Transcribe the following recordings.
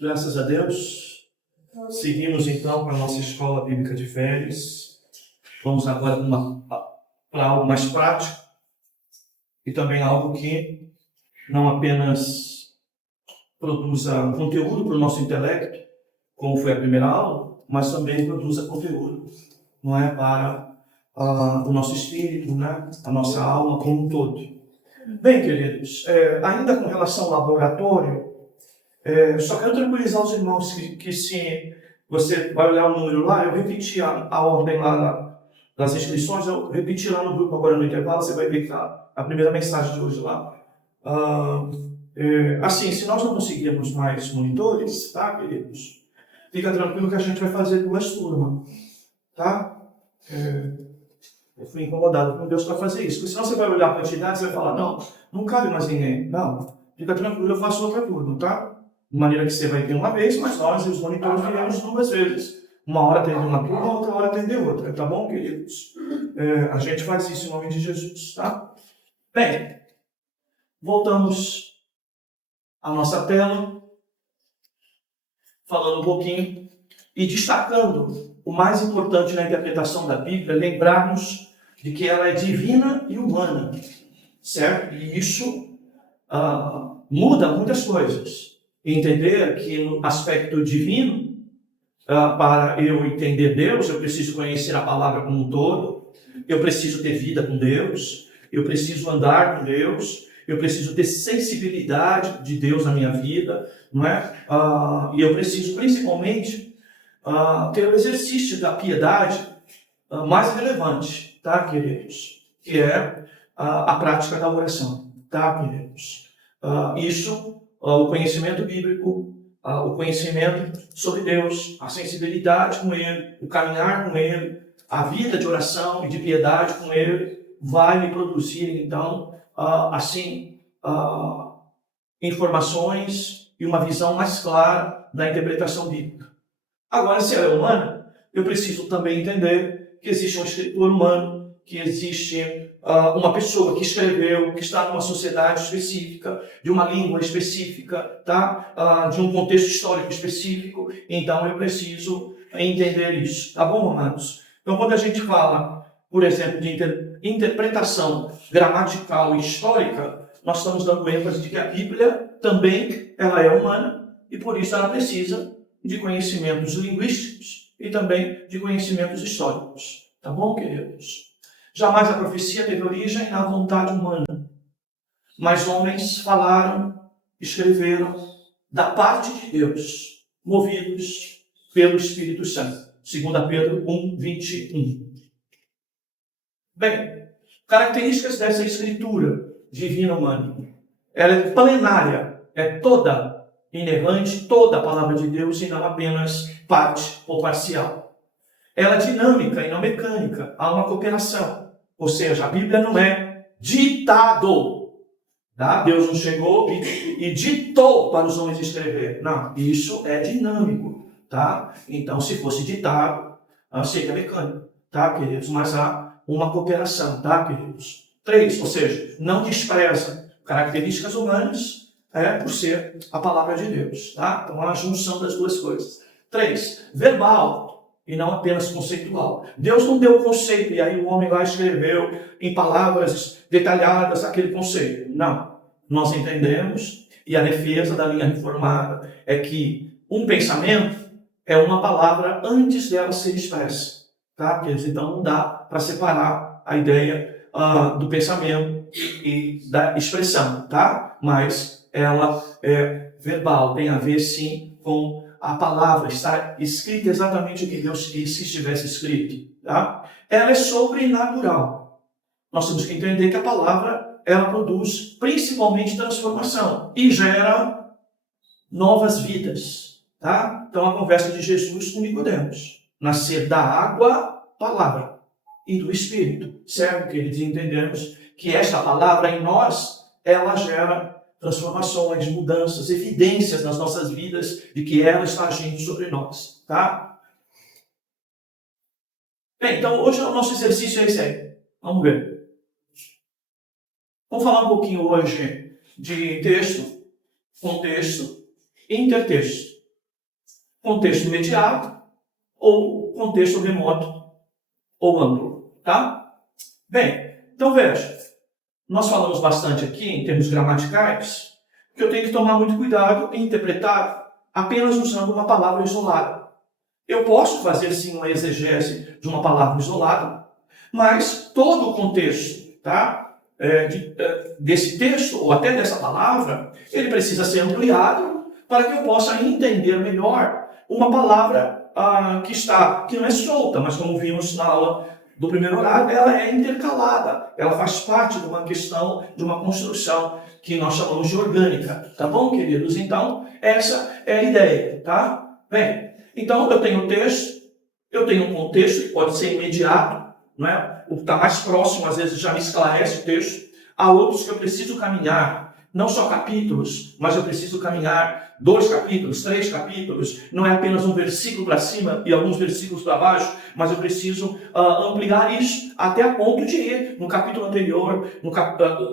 Graças a Deus. Seguimos então com a nossa escola bíblica de férias. Vamos agora para algo mais prático e também algo que não apenas produza conteúdo para o nosso intelecto, como foi a primeira aula, mas também produza conteúdo, não é, para o nosso espírito, né? A nossa alma como um todo. Bem, queridos, ainda com relação ao laboratório, só quero tranquilizar os irmãos que se você vai olhar o número lá, eu repeti a ordem lá das inscrições, eu repeti lá no grupo agora no intervalo, você vai ver que tá a primeira mensagem de hoje lá. Assim, se nós não conseguirmos mais monitores, tá, queridos? Fica tranquilo que a gente vai fazer 2 turmas, tá? Eu fui incomodado com Deus para fazer isso, porque senão você vai olhar a quantidade e vai falar, não cabe mais ninguém. Não, fica tranquilo, eu faço outra turma, tá? De maneira que você vai ter uma vez, mas nós e os monitores viremos 2 vezes. Uma hora atender uma turma, outra hora atender outra, tá bom, queridos? A gente faz isso em nome de Jesus, tá? Bem, voltamos à nossa tela, falando um pouquinho e destacando o mais importante na interpretação da Bíblia, lembrarmos de que ela é divina e humana, certo? E isso muda muitas coisas. Entender que no aspecto divino, para eu entender Deus, eu preciso conhecer a palavra como um todo, eu preciso ter vida com Deus, eu preciso andar com Deus, eu preciso ter sensibilidade de Deus na minha vida, não é? E eu preciso principalmente ter o exercício da piedade mais relevante, tá, queridos? Que é a prática da oração, tá, queridos? O conhecimento bíblico, o conhecimento sobre Deus, a sensibilidade com Ele, o caminhar com Ele, a vida de oração e de piedade com Ele, vai me produzir, então, informações e uma visão mais clara da interpretação bíblica. Agora, se ela é humana, eu preciso também entender que existe um escritor humano, que existe uma pessoa que escreveu, que está numa sociedade específica, de uma língua específica, tá? De um contexto histórico específico. Então, eu preciso entender isso. Tá bom, amados? Então, quando a gente fala, por exemplo, de interpretação gramatical e histórica, nós estamos dando ênfase de que a Bíblia também ela é humana e, por isso, ela precisa de conhecimentos linguísticos e também de conhecimentos históricos. Tá bom, queridos? Jamais a profecia teve origem na vontade humana, mas homens falaram, escreveram da parte de Deus, movidos pelo Espírito Santo. 2 Pedro 1, 21. Bem, características dessa escritura divina humana. Ela é plenária, é toda inerrante, toda a palavra de Deus e não apenas parte ou parcial. Ela é dinâmica e não mecânica, há uma cooperação. Ou seja, a Bíblia não é ditado. Tá? Deus não chegou e ditou para os homens escrever. Não, isso é dinâmico. Tá? Então, se fosse ditado, seria mecânico. Tá, queridos? Mas há uma cooperação, tá, queridos? 3, ou seja, não despreza características humanas por ser a palavra de Deus. Tá? Então, há a junção das 2 coisas. 3, verbal. E não apenas conceitual. Deus não deu o conceito e aí o homem lá escreveu em palavras detalhadas aquele conceito. Não. Nós entendemos, e a defesa da linha reformada é que um pensamento é uma palavra antes dela ser expressa. Tá? Então não dá para separar a ideia do pensamento e da expressão. Tá? Mas ela é verbal, tem a ver sim com a palavra, está escrita exatamente o que Deus quis se estivesse escrito. Tá? Ela é sobrenatural. Nós temos que entender que a palavra ela produz principalmente transformação e gera novas vidas. Tá? Então a conversa de Jesus com Nicodemos. Nascer da água, palavra, e do Espírito. Certo, queridos? Entendemos que esta palavra em nós, ela gera transformações, mudanças, evidências nas nossas vidas de que ela está agindo sobre nós, tá? Bem, então hoje o nosso exercício é esse aí. Vamos ver. Vamos falar um pouquinho hoje de texto, contexto e intertexto. contexto imediato ou contexto remoto ou amplo, tá? Bem, então veja, nós falamos bastante aqui em termos gramaticais que eu tenho que tomar muito cuidado em interpretar apenas usando uma palavra isolada. Eu posso fazer sim uma exegese de uma palavra isolada, mas todo o contexto, tá? Desse texto ou até dessa palavra, ele precisa ser ampliado para que eu possa entender melhor uma palavra que não é solta, mas como vimos na aula do primeiro horário, ela é intercalada, ela faz parte de uma questão, de uma construção que nós chamamos de orgânica, tá bom, queridos? Então, essa é a ideia, tá? Bem, então eu tenho o texto, eu tenho um contexto que pode ser imediato, não é? O que está mais próximo, às vezes, já me esclarece o texto. Há outros que eu preciso caminhar, não só capítulos, mas eu preciso caminhar 2 capítulos, 3 capítulos. Não é apenas um versículo para cima e alguns versículos para baixo, mas eu preciso ampliar isso até a ponto de ir no capítulo anterior,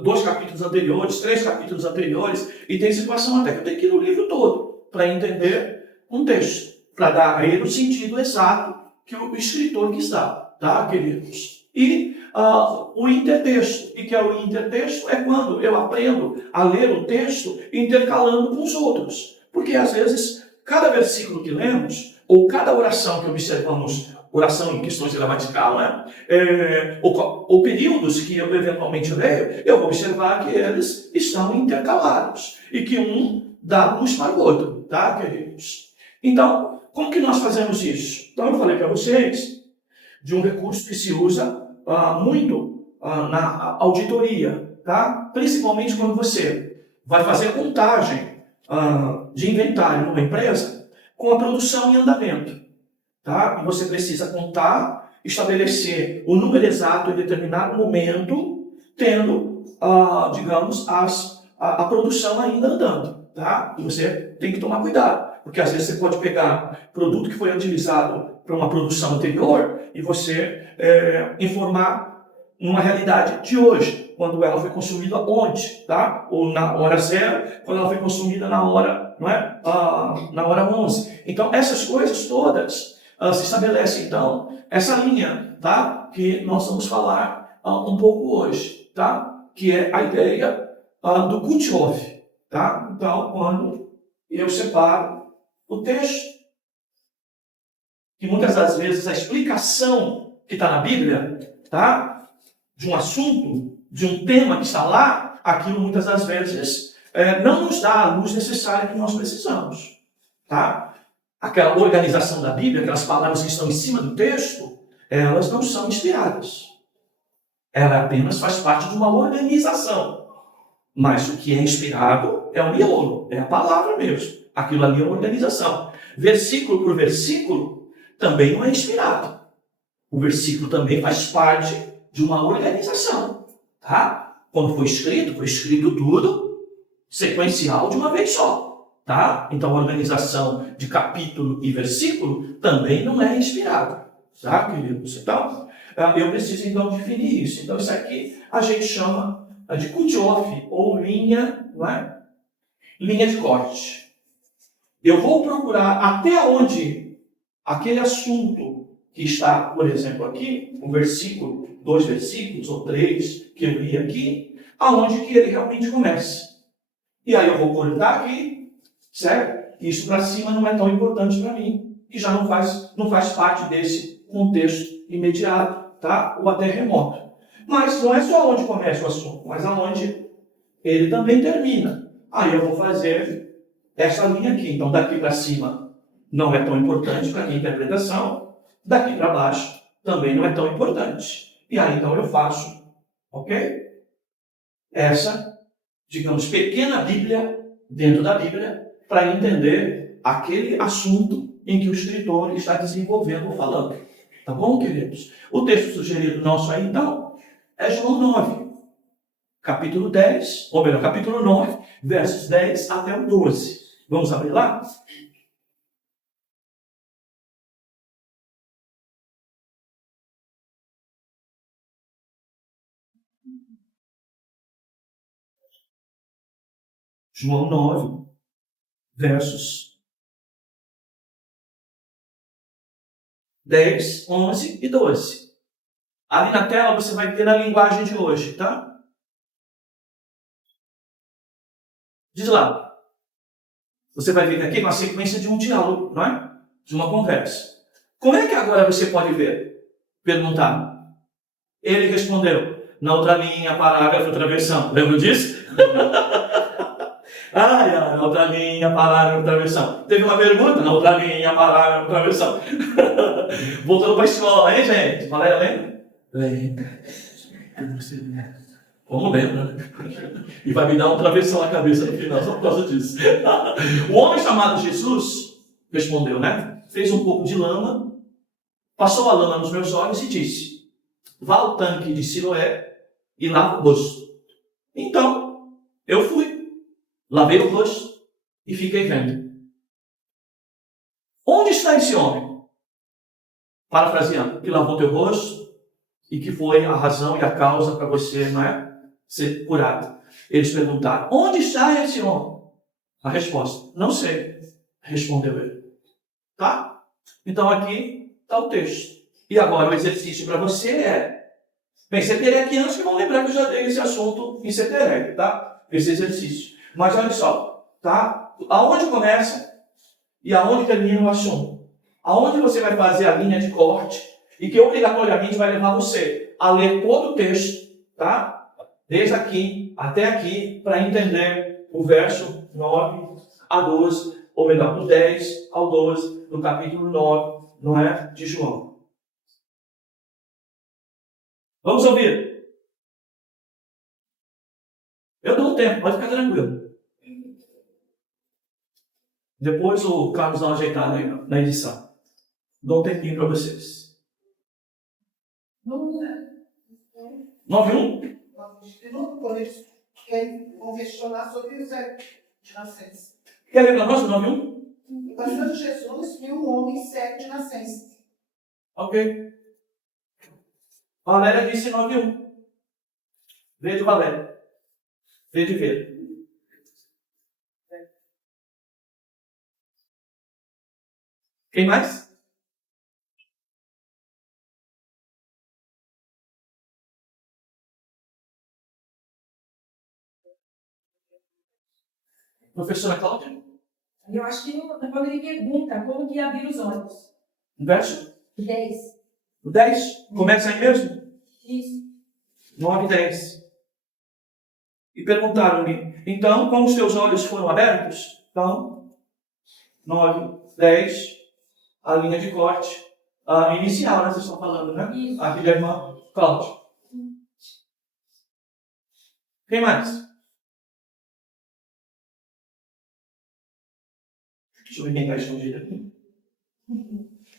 2 capítulos anteriores, 3 capítulos anteriores, e tem situação até que eu tenho que ir no livro todo para entender um texto, para dar a ele o sentido exato que o escritor quis dar, tá, queridos? E o intertexto. E que é o intertexto é quando eu aprendo a ler o texto intercalando com os outros. Porque às vezes, cada versículo que lemos, ou cada oração que observamos, oração em questões gramaticais, né? Ou períodos que eu eventualmente leio, eu vou observar que eles estão intercalados. E que um dá luz para o outro, tá, queridos? Então, como que nós fazemos isso? Então, eu falei para vocês de um recurso que se usa muito na auditoria, tá? Principalmente quando você vai fazer contagem de inventário numa empresa com a produção em andamento, tá? E você precisa contar, estabelecer o número exato em determinado momento, tendo, digamos, a produção ainda andando, tá? E você tem que tomar cuidado, porque às vezes você pode pegar produto que foi utilizado para uma produção anterior e você informar numa realidade de hoje, quando ela foi consumida ontem, tá? Ou na hora 0, quando ela foi consumida na hora, não é? Na hora 11. Então, essas coisas todas se estabelece, então, essa linha, tá? Que nós vamos falar um pouco hoje, tá? Que é a ideia do cut-off, tá? Então, quando eu separo o texto, que muitas das vezes a explicação que está na Bíblia, tá? De um assunto, de um tema que está lá, aquilo muitas das vezes não nos dá a luz necessária que nós precisamos, tá? Aquela organização da Bíblia, aquelas palavras que estão em cima do texto, elas não são inspiradas. Ela apenas faz parte de uma organização. Mas o que é inspirado é o miolo, é a palavra mesmo. Aquilo ali é uma organização. Versículo por versículo também não é inspirado. O versículo também faz parte de uma organização, tá? Quando foi escrito tudo sequencial de uma vez só, tá? Então a organização de capítulo e versículo também não é inspirada, tá, queridos? Então, eu preciso então definir isso. Então isso aqui a gente chama de cut-off ou linha, não é? Linha de corte. Eu vou procurar até onde aquele assunto que está, por exemplo, aqui, um versículo, 2 versículos ou 3 que eu li aqui, aonde que ele realmente começa. E aí eu vou cortar aqui, certo? Isso para cima não é tão importante para mim, que já não faz parte desse contexto imediato, tá? Ou até remoto. Mas não é só onde começa o assunto, mas aonde ele também termina. Aí eu vou fazer essa linha aqui. Então, daqui para cima não é tão importante para a minha interpretação. Daqui para baixo também não é tão importante. E aí, então, eu faço, ok? Essa, digamos, pequena Bíblia dentro da Bíblia para entender aquele assunto em que o escritor está desenvolvendo ou falando. Tá bom, queridos? O texto sugerido nosso aí, então, é João 9. Capítulo 10, ou melhor, capítulo 9, versos 10 até o 12. Vamos abrir lá? João 9, versos 10, 11 e 12. Ali na tela você vai ter na linguagem de hoje, tá? Diz lá. Você vai ver aqui uma sequência de um diálogo, não é? De uma conversa. Como é que agora você pode ver? Perguntar. Ele respondeu. Na outra linha, parágrafo, outra versão. Lembra disso? Na outra linha, parágrafo, outra versão. Teve uma pergunta? Na outra linha, parágrafo, outra versão. Voltando para a escola, hein, gente? Valéria, lembra? Lembra. Como lembra, né? E vai me dar uma travessão na cabeça no final, só por causa disso. O homem chamado Jesus respondeu, né? Fez um pouco de lama, passou a lama nos meus olhos e disse: vá ao tanque de Siloé e lava o rosto. Então, eu fui, lavei o rosto e fiquei vendo. Onde está esse homem? Parafraseando, que lavou teu rosto e que foi a razão e a causa para você, não é? Ser curado. Eles perguntaram: onde está esse homem? A resposta: não sei, respondeu ele. Tá? Então aqui está o texto. E agora o exercício para você é... Bem, CTREC que vão lembrar que eu já dei esse assunto em CTREC, tá? Esse exercício. Mas olha só, tá? Aonde começa e aonde termina o assunto. Aonde você vai fazer a linha de corte e que obrigatoriamente vai levar você a ler todo o texto, tá? Desde aqui até aqui, para entender o verso 9 a 12, ou melhor, do 10 ao 12, do capítulo 9, não é? De João. Vamos ouvir. Eu dou um tempo, pode ficar tranquilo. Depois o Carlos dá uma ajeitada aí na edição. Dou um tempinho para vocês. 9:1? Quando eles vão questionar sobre os de nascença. Quer ler para nós o 9:1? Passando Jesus viu um homem cego de nascença. Ok. Valéria disse 9:1. Veja Valéria. Veja ver. Quem mais? Professora Cláudia? Eu acho que quando ele pergunta como que abrir os olhos. Verso? 10. O 10? Começa aí mesmo? Isso. 9 e 10. E perguntaram-lhe: então, como os teus olhos foram abertos? Então, 9, 10, a linha de corte. A inicial, né? Vocês estão falando, né? Isso. Aqui da irmã Cláudia. Quem mais? Deixa eu ver quem está escondido aqui.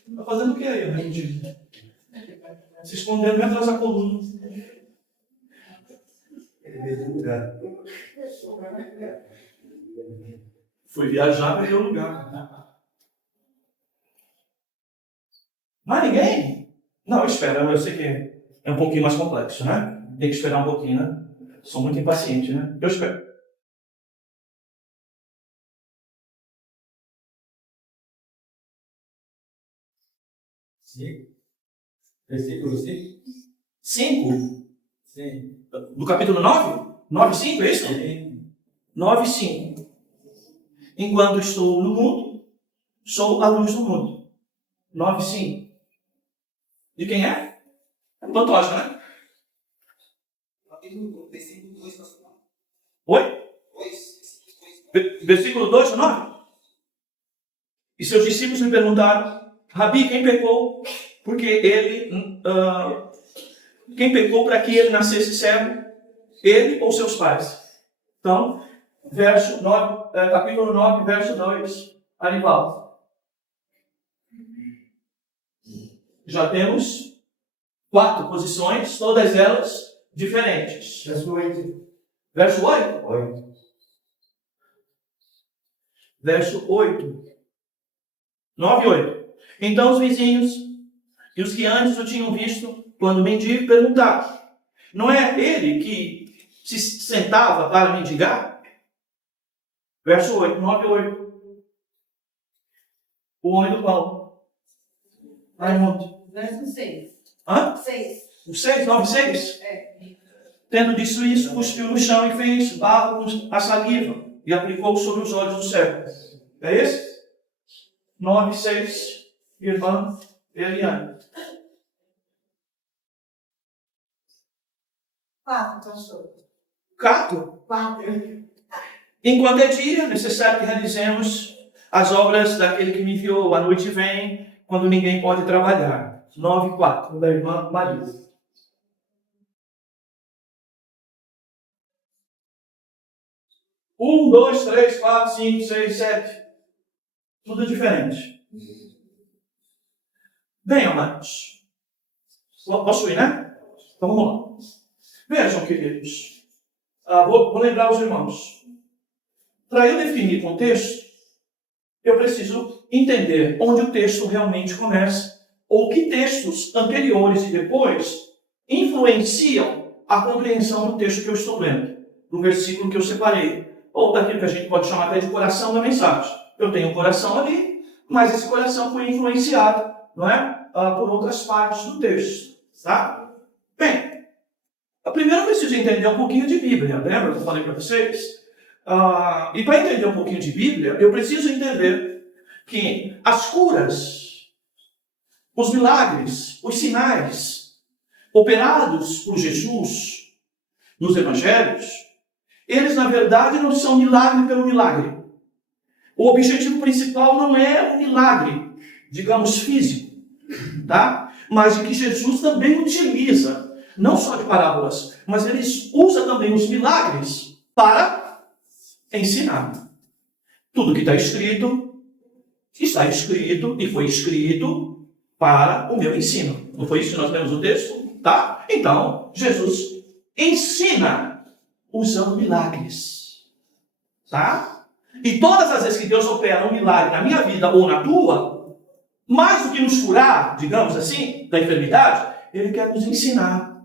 Está fazendo o que aí, né? Se escondendo vai atrás da coluna. Foi viajar, perdeu o lugar. Mas ninguém? Não, espera, eu sei que é um pouquinho mais complexo, né? Tem que esperar um pouquinho, né? Sou muito impaciente, né? Eu espero. Versículo 5? 5? Sim. Do capítulo 9? 9:5, é isso? Sim. 9:5. Enquanto estou no mundo, sou a luz do mundo. 9:5. De quem é? Pantoja, né? Versículo 2, pastor. Oi? 2. Versículo 2 ou 9? E seus discípulos me perguntaram: Rabi, quem pecou? Porque ele... quem pecou para que ele nascesse cego? Ele ou seus pais? Então, verso 9, capítulo 9, verso 2, Anivaldo. Já temos 4 posições, todas elas diferentes. Verso 8. Verso 8? 8. Verso 8. 9 e 8. Então os vizinhos e os que antes o tinham visto, quando mendigo, perguntaram: não é ele que se sentava para mendigar? Verso 8, 9 e 8. O homem do pão. Lá em onde? Verso 6. Hã? 6. O 6, 9, 6? É. Tendo dito isso, cuspiu no chão e fez barro com a saliva e aplicou sobre os olhos do cego. É esse? 9, 6, irmã Eliane. 4, pastor. 4. 4. Enquanto é dia, é necessário que realizemos as obras daquele que me enviou. A noite vem, quando ninguém pode trabalhar. 9, 4, da irmã Maria. Um, 2, 3, 4, 5, 6, 7. Tudo diferente. Bem, amados. Posso ir, né? Então vamos lá. Vejam, queridos. Vou lembrar os irmãos. Para eu definir contexto, eu preciso entender onde o texto realmente começa, ou que textos anteriores e depois influenciam a compreensão do texto que eu estou lendo, do versículo que eu separei, ou daquilo que a gente pode chamar até de coração da mensagem. Eu tenho um coração ali, mas esse coração foi influenciado, não é? Por outras partes do texto. Tá? Bem, primeiro eu preciso entender um pouquinho de Bíblia. Lembra que eu falei para vocês? E para entender um pouquinho de Bíblia, eu preciso entender que as curas, os milagres, os sinais operados por Jesus nos evangelhos, eles na verdade não são milagre pelo milagre. O objetivo principal não é o milagre, digamos, físico, tá? Mas de que Jesus também utiliza, não só de parábolas, mas ele usa também os milagres para ensinar. Tudo que está escrito e foi escrito para o meu ensino. Não foi isso que nós lemos no texto? Tá? Então, Jesus ensina usando milagres. Tá? E todas as vezes que Deus opera um milagre na minha vida ou na tua, mais do que nos curar, digamos assim, da enfermidade, Ele quer nos ensinar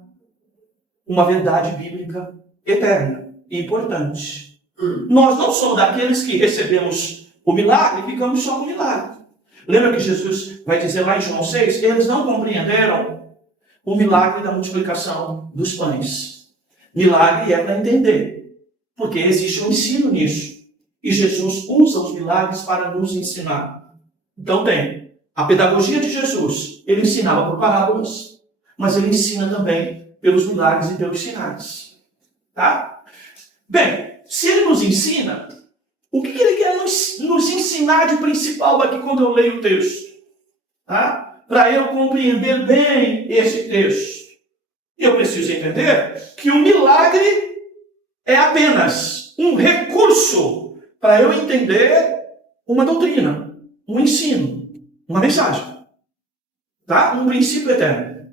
uma verdade bíblica eterna e importante. Nós não somos daqueles que recebemos o milagre e ficamos só com o milagre. Lembra que Jesus vai dizer lá em João 6, eles não compreenderam o milagre da multiplicação dos pães. Milagre é para entender, porque existe um ensino nisso. E Jesus usa os milagres para nos ensinar. Então tem a pedagogia de Jesus. Ele ensinava por parábolas, mas ele ensina também pelos milagres e pelos sinais. Tá? Bem, se ele nos ensina, o que ele quer nos ensinar de principal aqui quando eu leio o texto? Tá? Para eu compreender bem esse texto, eu preciso entender que o milagre é apenas um recurso para eu entender uma doutrina, um ensino, uma mensagem. Tá? Um princípio eterno.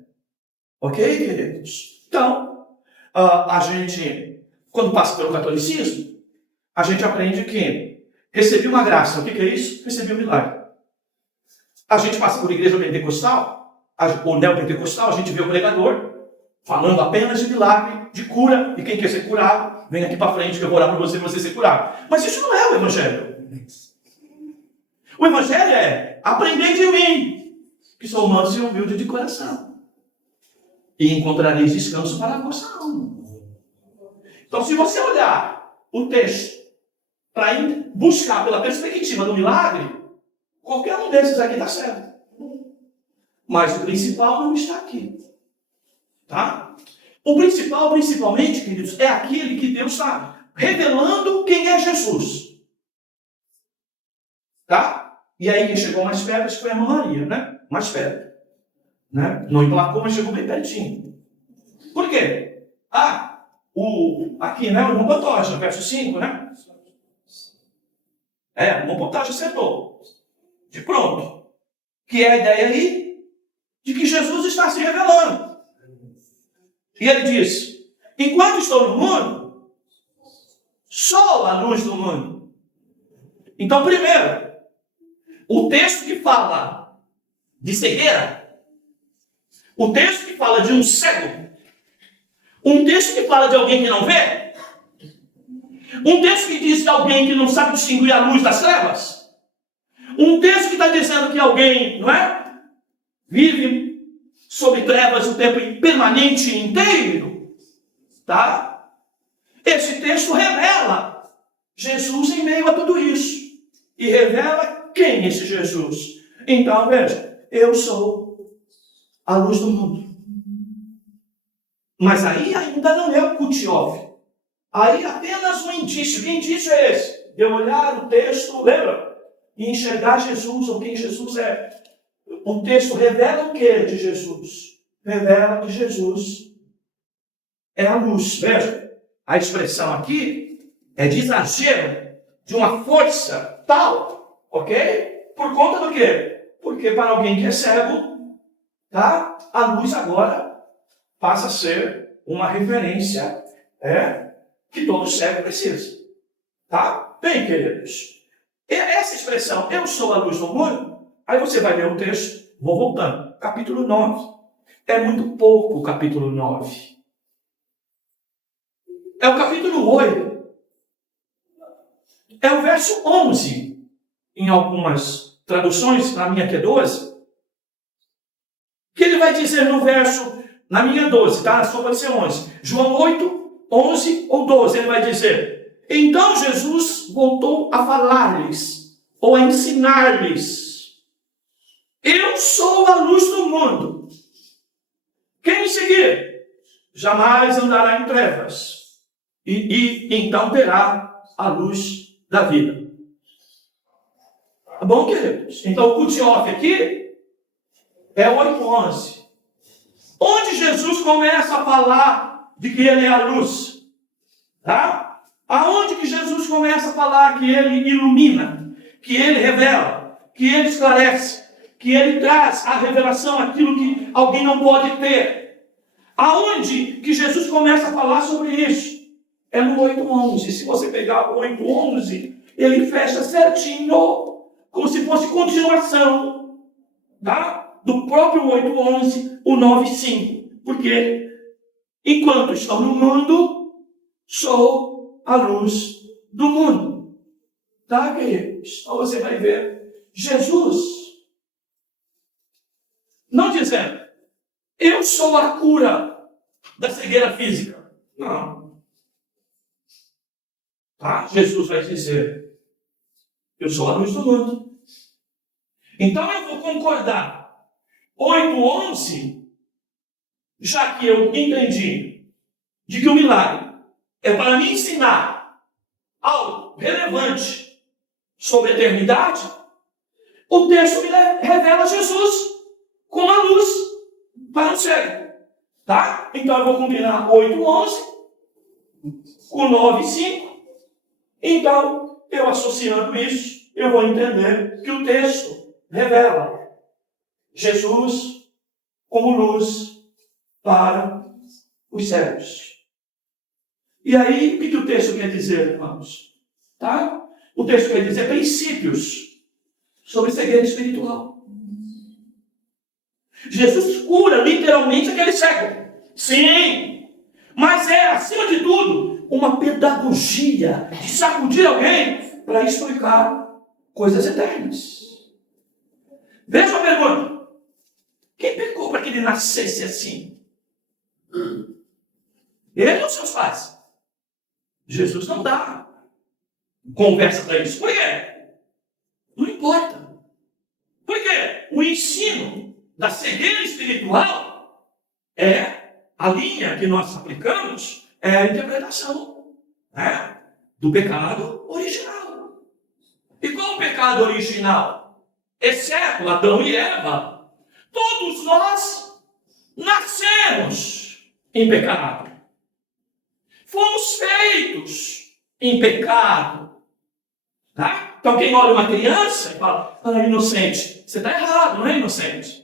Ok, queridos? Então, a gente, quando passa pelo catolicismo, a gente aprende que recebi uma graça. O que é isso? Recebi um milagre. A gente passa por igreja pentecostal, ou neopentecostal, a gente vê o pregador falando apenas de milagre, de cura, e quem quer ser curado, vem aqui para frente que eu vou orar para você ser curado. Mas isso não é o Evangelho. O Evangelho é aprender de mim, que sou manso e humilde de coração, e encontrareis descanso para a vossa alma. Então, se você olhar o texto para buscar pela perspectiva do milagre, qualquer um desses aqui está certo. Mas o principal não está aqui. Tá? O principal, principalmente, queridos, é aquele que Deus está revelando quem é Jesus. Tá? E aí quem chegou mais perto, acho que foi a irmã Maria, né? Mais perto. Né? Não emplacou, mas chegou bem pertinho. Por quê? Aqui, né? O irmão Pantoja, verso 5, né? O irmão Pantoja acertou. De pronto. Que é a ideia aí de que Jesus está se revelando. E ele diz, enquanto estou no mundo, sou a luz do mundo. Então, primeiro, o texto que fala de cegueira, o texto que fala de um cego, um texto que fala de alguém que não vê, um texto que diz de alguém que não sabe distinguir a luz das trevas, um texto que está dizendo que alguém, não é? vive sob trevas o tempo permanente inteiro, tá? Esse texto revela Jesus em meio a tudo isso. E revela quem é esse Jesus. Então, veja, eu sou a luz do mundo. Mas aí ainda não é o Kutiov. Aí apenas um indício. Que indício é esse? De eu olhar o texto, lembra? E enxergar Jesus, ou quem Jesus é. O texto revela o que de Jesus? Revela que Jesus é a luz. Veja, a expressão aqui é de exagero, de uma força tal, ok? Por conta do quê? Porque para alguém que é cego, tá? A luz agora passa a ser uma referência que todo cego precisa. Tá? Bem, queridos, essa expressão, eu sou a luz do mundo, aí você vai ler o texto, vou voltando, capítulo 9. É muito pouco o capítulo 9. É o capítulo 8. É o verso 11, em algumas traduções, na minha que é 12, que ele vai dizer no verso, na minha 12, tá? Só pode ser 11. João 8, 11 ou 12, ele vai dizer: então Jesus voltou a falar-lhes, ou a ensinar-lhes: eu sou a luz do mundo. Quem me seguir jamais andará em trevas, e então terá a luz da vida. Tá bom, queridos? Então o Kutiov aqui é o 8:11. Onde Jesus começa a falar de que ele é a luz? Tá? Aonde que Jesus começa a falar que ele ilumina, que ele revela, que ele esclarece, que ele traz à revelação aquilo que alguém não pode ter? Aonde que Jesus começa a falar sobre isso? É no 8:11. Se você pegar o 8:11, ele fecha certinho, como se fosse continuação, tá? Do próprio 8:11, o 9:5. Porque enquanto estou no mundo, sou a luz do mundo. Tá, queridos? Então você vai ver Jesus não dizendo: eu sou a cura da cegueira física. Não. Tá? Jesus vai dizer: eu sou a luz do mundo. Então eu vou concordar 8:11, já que eu entendi de que o milagre é para me ensinar algo relevante sobre a eternidade. O texto me revela Jesus como a luz para o cego. Tá? Então eu vou combinar 8:11 com 9:5. Então, eu associando isso, eu vou entender que o texto revela Jesus como luz para os cegos. E aí, o que o texto quer dizer, irmãos? Tá? O texto quer dizer princípios sobre cegueira espiritual. Jesus cura literalmente aquele cego. Sim, mas é, acima de tudo, uma pedagogia de sacudir alguém para explicar coisas eternas. Veja a pergunta: quem pecou para que ele nascesse assim? Ele ou seus pais? Jesus não dá conversa para isso. Por quê? Não importa. Por quê? O ensino da cegueira espiritual é a linha que nós aplicamos, é a interpretação do pecado original. E qual o pecado original? Exceto Adão e Eva, todos nós nascemos em pecado. Fomos feitos em pecado. Tá? Então quem olha uma criança e fala: inocente, você está errado, não é inocente.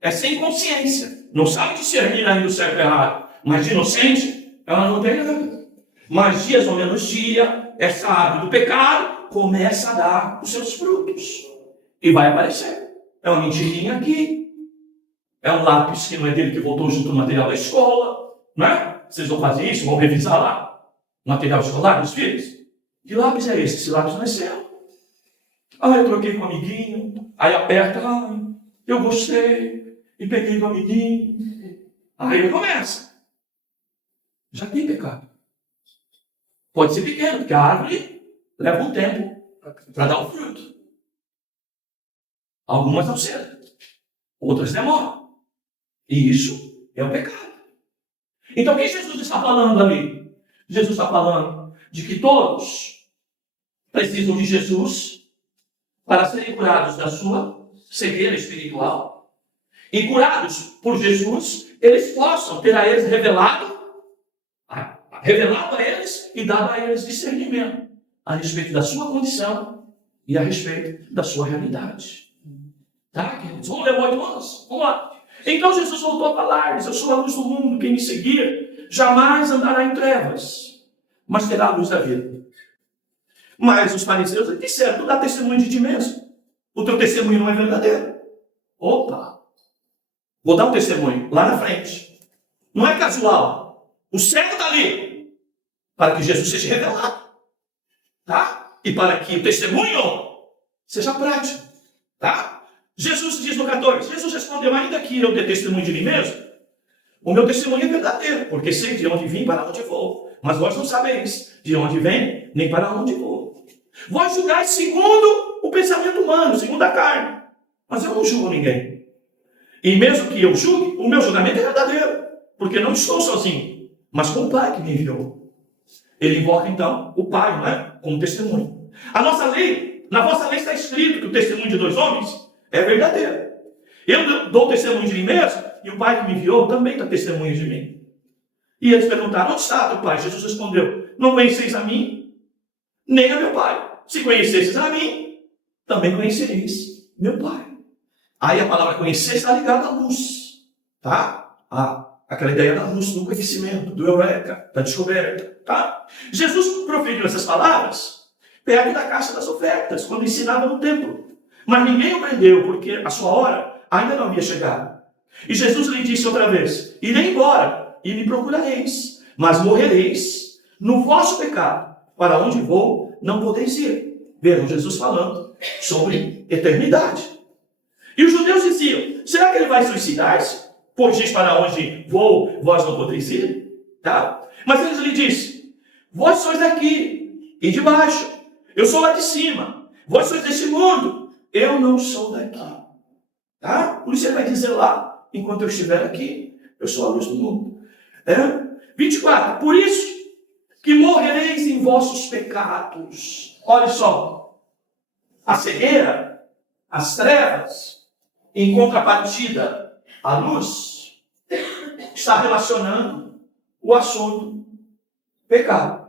É sem consciência. Não sabe discernir ainda o certo e errado. Mas de inocente, ela não tem nada. Mas dias ou menos dia, essa árvore do pecado começa a dar os seus frutos. E vai aparecer. É uma mentirinha aqui. É um lápis que não é dele, que voltou junto no material da escola. Não é? Vocês vão fazer isso, vão revisar lá o material escolar dos filhos. Que lápis é esse? Esse lápis não é seu. Eu troquei com um amiguinho. Aí aperta. eu gostei, e peguei do amiguinho. Aí ele começa. Já tem pecado. Pode ser pequeno, porque a árvore leva um tempo para dar o fruto. Algumas não cedo, outras demoram. E isso é o pecado. Então o que Jesus está falando ali? Jesus está falando de que todos precisam de Jesus para serem curados da sua cegueira espiritual. E curados por Jesus, eles possam ter a eles revelado a eles e dado a eles discernimento a respeito da sua condição e a respeito da sua realidade. Tá, queridos? Vamos ler o 8:11? Vamos lá. Então Jesus voltou a falar-lhes: eu sou a luz do mundo, quem me seguir jamais andará em trevas, mas terá a luz da vida. Mas os fariseus disseram: tu dá testemunho de ti mesmo, o teu testemunho não é verdadeiro. Opa! Vou dar um testemunho lá na frente. Não é casual. O cego está ali para que Jesus seja revelado. Tá? E para que o testemunho seja prático. Tá? Jesus diz no 14, Jesus respondeu: ainda que eu dê testemunho de mim mesmo, o meu testemunho é verdadeiro, porque sei de onde vim e para onde vou. Mas vós não sabeis de onde vem, nem para onde vou. Vós julgais segundo o pensamento humano, segundo a carne. Mas eu não julgo ninguém. E mesmo que eu julgue, o meu julgamento é verdadeiro, porque não estou sozinho, mas com o Pai que me enviou. Ele invoca então o Pai, não é? Como testemunho. A nossa lei, na vossa lei está escrito que o testemunho de 2 homens é verdadeiro. Eu dou testemunho de mim mesmo, e o Pai que me enviou também dá testemunho de mim. E eles perguntaram: onde está teu Pai? Jesus respondeu: não conheceis a mim, nem a meu Pai. Se conhecesseis a mim, também conhecereis meu Pai. Aí a palavra conhecer está ligada à luz. Tá? Aquela ideia da luz, do conhecimento, do eureka, da descoberta. Tá? Jesus proferiu essas palavras perto da caixa das ofertas, quando ensinava no templo. Mas ninguém o prendeu, porque a sua hora ainda não havia chegado. E Jesus lhe disse outra vez: irei embora e me procurareis, mas morrereis no vosso pecado. Para onde vou, não podeis ir. Vejam Jesus falando sobre eternidade. E os judeus diziam: será que ele vai suicidar-se? Pois diz: para onde vou, vós não podeis ir. Tá? Mas ele lhe disse: vós sois daqui e de baixo, eu sou lá de cima. Vós sois deste mundo, eu não sou daqui. Tá? Por isso ele vai dizer lá: enquanto eu estiver aqui, eu sou a luz do mundo. 24. Por isso que morrereis em vossos pecados. Olha só. A cegueira, as trevas, em contrapartida à luz, está relacionando o assunto pecado.